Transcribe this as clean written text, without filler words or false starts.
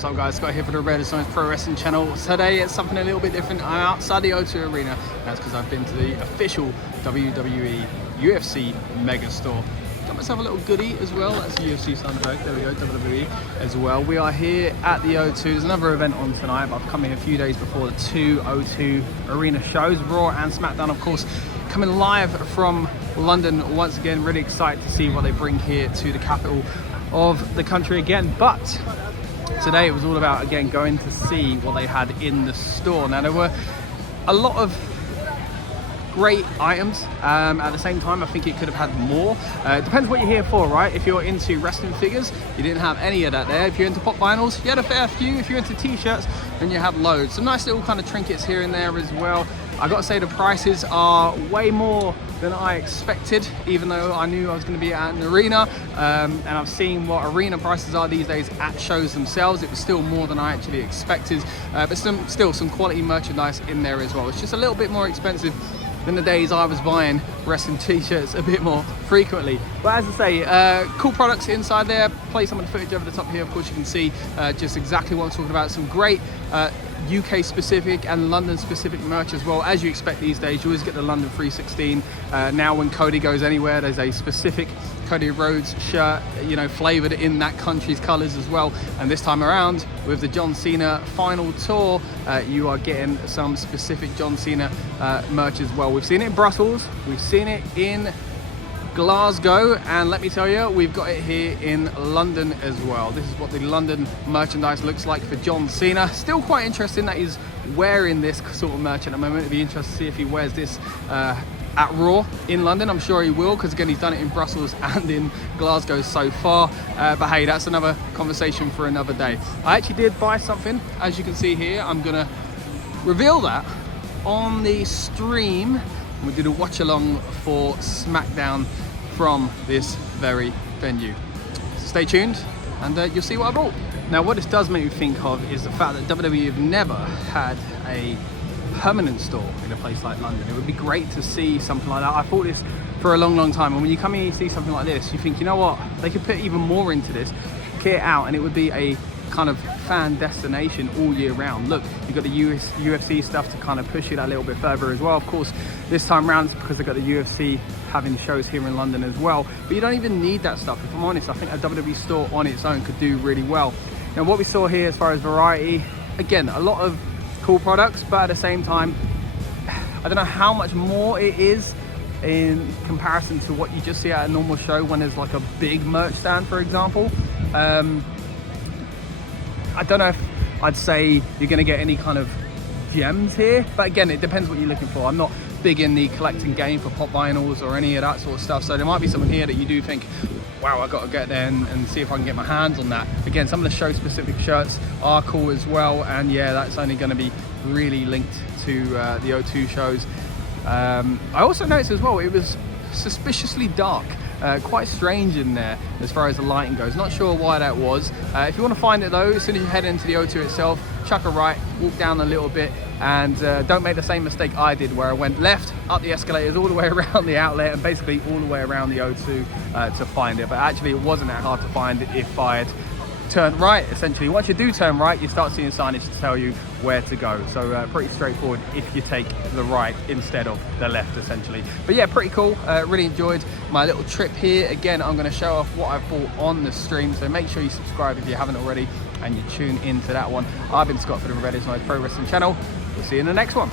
What's up guys, Scott here for the Rebellious Noise Pro Wrestling channel. Today it's something a little bit different. I'm outside the O2 Arena. That's because I've been to the official WWE UFC Megastore. Got myself a little goodie as well. That's the UFC sound effect. There we go, WWE as well. We are here at the O2. There's another event on tonight, but I've come here a few days before the two O2 Arena shows, Raw and SmackDown, of course, coming live from London once again. Really excited to see what they bring here to the capital of the country again. But today it was all about, again, going to see what they had in the store. Now, there were a lot of great items. At the same time, I think it could have had more. It depends what you're here for, right? If you're into wrestling figures, you didn't have any of that there. If you're into pop vinyls, you had a fair few. If you're into t-shirts, then you had loads. Some nice little kind of trinkets here and there as well. I gotta say the prices are way more than I expected, even though I knew I was going to be at an arena, and I've seen what arena prices are these days at shows themselves. It was still more than I actually expected, but still some quality merchandise in there as well. It's just a little bit more expensive than the days I was buying wrestling t-shirts a bit more frequently. But as I say, cool products inside there. Play some of the footage over the top here. Of course, you can see just exactly what I'm talking about. Some great UK specific and London specific merch as well. As you expect these days, you always get the London 316. Now when Cody goes anywhere, there's a specific Cody Rhodes shirt, you know, flavored in that country's colors as well. And this time around with the John Cena final tour, you are getting some specific John Cena merch as well. We've seen it in Brussels, we've seen it in Glasgow, and let me tell you, we've got it here in London as well. This is what the London merchandise looks like for John Cena. Still quite interesting that he's wearing this sort of merch at the moment. It'd be interesting to see if he wears this at Raw in London. I'm sure he will, because again, he's done it in Brussels and in Glasgow so far. But hey, that's another conversation for another day. I actually did buy something, as you can see here. I'm gonna reveal that on the stream. We did a watch along for SmackDown from this very venue. So stay tuned and you'll see what I bought. Now, what this does make me think of is the fact that WWE have never had a permanent store in a place like London. It would be great to see something like that. I thought this for a long time, and when you come here and you see something like this, you think, you know what, they could put even more into this, kit it out, and it would be a kind of fan destination all year round. Look, you've got the UFC stuff to kind of push it a little bit further as well. Of course, this time around it's because they've got the UFC having shows here in London as well, but you don't even need that stuff. If I'm honest, I think a WWE store on its own could do really well. Now, what we saw here as far as variety, again, a lot of cool products, but at the same time, I don't know how much more it is in comparison to what you just see at a normal show when there's like a big merch stand, for example. I don't know if I'd say you're going to get any kind of gems here, but again, it depends what you're looking for. I'm not big in the collecting game for pop vinyls or any of that sort of stuff, so there might be something here that you do think, wow, I've got to get there and see if I can get my hands on that. Again, some of the show specific shirts are cool as well, and yeah, that's only going to be really linked to the O2 shows. I also noticed as well, it was suspiciously dark. Quite strange in there as far as the lighting goes. Not sure why that was. If you want to find it though, as soon as you head into the O2 itself, chuck a right, walk down a little bit, and don't make the same mistake I did where I went left up the escalators all the way around the outlet and basically all the way around the O2 to find it. But actually it wasn't that hard to find if I had turned right. Essentially, once you do turn right, you start seeing signage to tell you where to go. So pretty straightforward if you take the right instead of the left, essentially. But yeah, pretty cool. Really enjoyed my little trip here. Again, I'm going to show off what I bought on the stream, so make sure you subscribe if you haven't already and you tune into that one. I've been Scott for the Rebellious Noise Pro Wrestling channel. We'll see you in the next one.